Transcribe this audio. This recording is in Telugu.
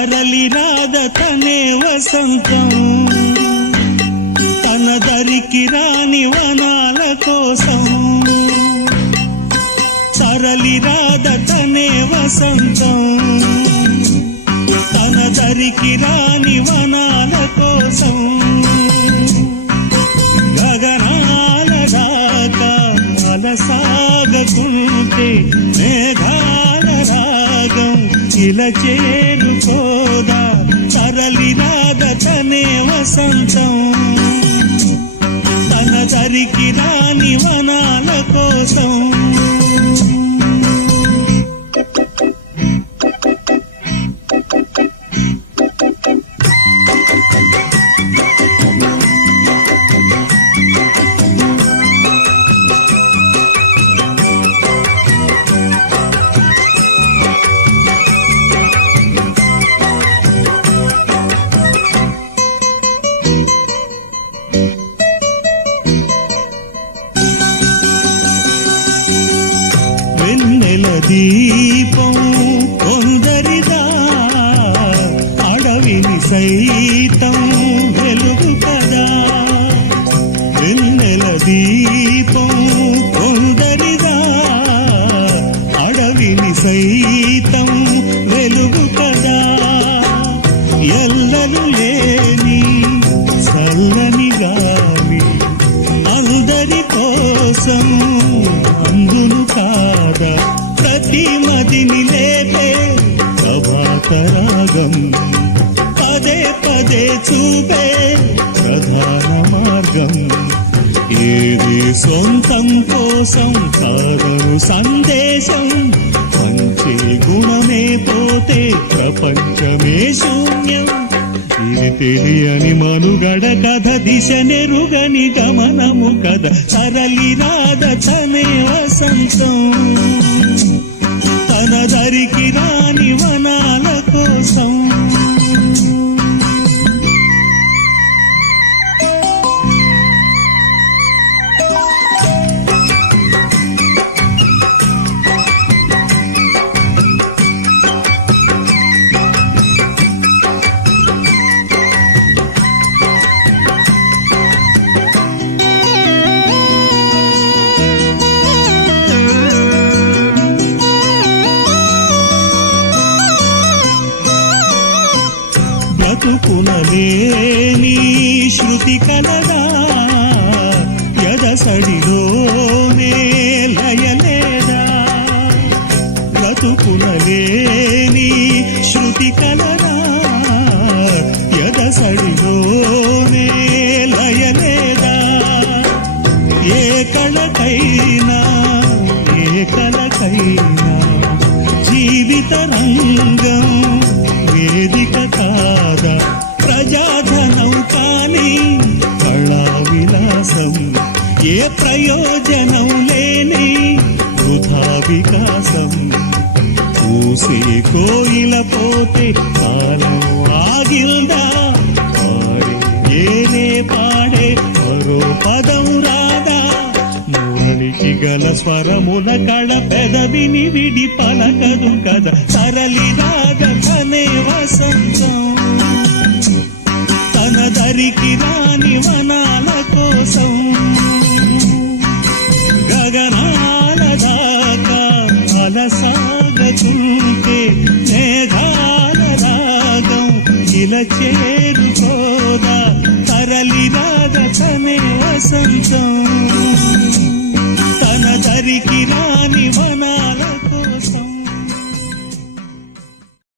తరలి రాద తనే వసంతం తన దరికి రాని వనాల కోసం తరలి రాద తనే వసంతం తన దరికి రాని వనాల కోసం గగనాల దాకా అలసాగకుంటే మేఘాల రాగం ఇలా చేరుకోదా తరలి రాద తనే వసంతం తన దరికి రాని వనాల కోసం వెన్నెల దీపం కొందరిదా అడవిని సైతం వెలుగు కదా వెన్నెల దీపం కొందరిదా అడవిని సైతం వెలుగు కదా ఎల్లలు లేని చల్లని గాలి అందరి కోసం అందును కాదా ప్రతి మదిని లేపే ప్రభాతరాగం పదే పదే చూపే ప్రధాన మార్గం ఏది సొంతం కోసం కాదను సందేశం మంచి గుణమే పోతే ప్రపంచమే శూన్యం ఇది తెలియని మనుగడ కథ దిశ నెరుగని గమనము కథ తరలి రాద తనే వసంతం తన దరికి రాని వనాల కోసం బ్రతుకునలేని శృతి కలదా ఎదసడిలోనే లయలేదా బ్రతుకునలేని శృతి కలదా ఎదసడిలోనే లయలేదా ఏ కళకైనా ఏ కళకైనా జీవిత రంగం వేదిక కాదా ప్రజాధనం కాని కళా విలాసం ఏ ప్రయోజనం లేని వృధా వికాసం ఊసే కోయిల పోతే కాలం ఆగిల్దా పాడే ఏనే పాడే మరో పదం రాదా మురళికి గల స్వరముల కళ పెదవిని విడి పలకదు కదా తరలి రాద తనే వసంతం తన దరికి రాని వనాల కోసం గగనాల దాకా అలసాగకుంటే మేఘాల రాగం ఇలా చేరుకోదా తరలి రాద తనే వసంతం తన దరికి రాని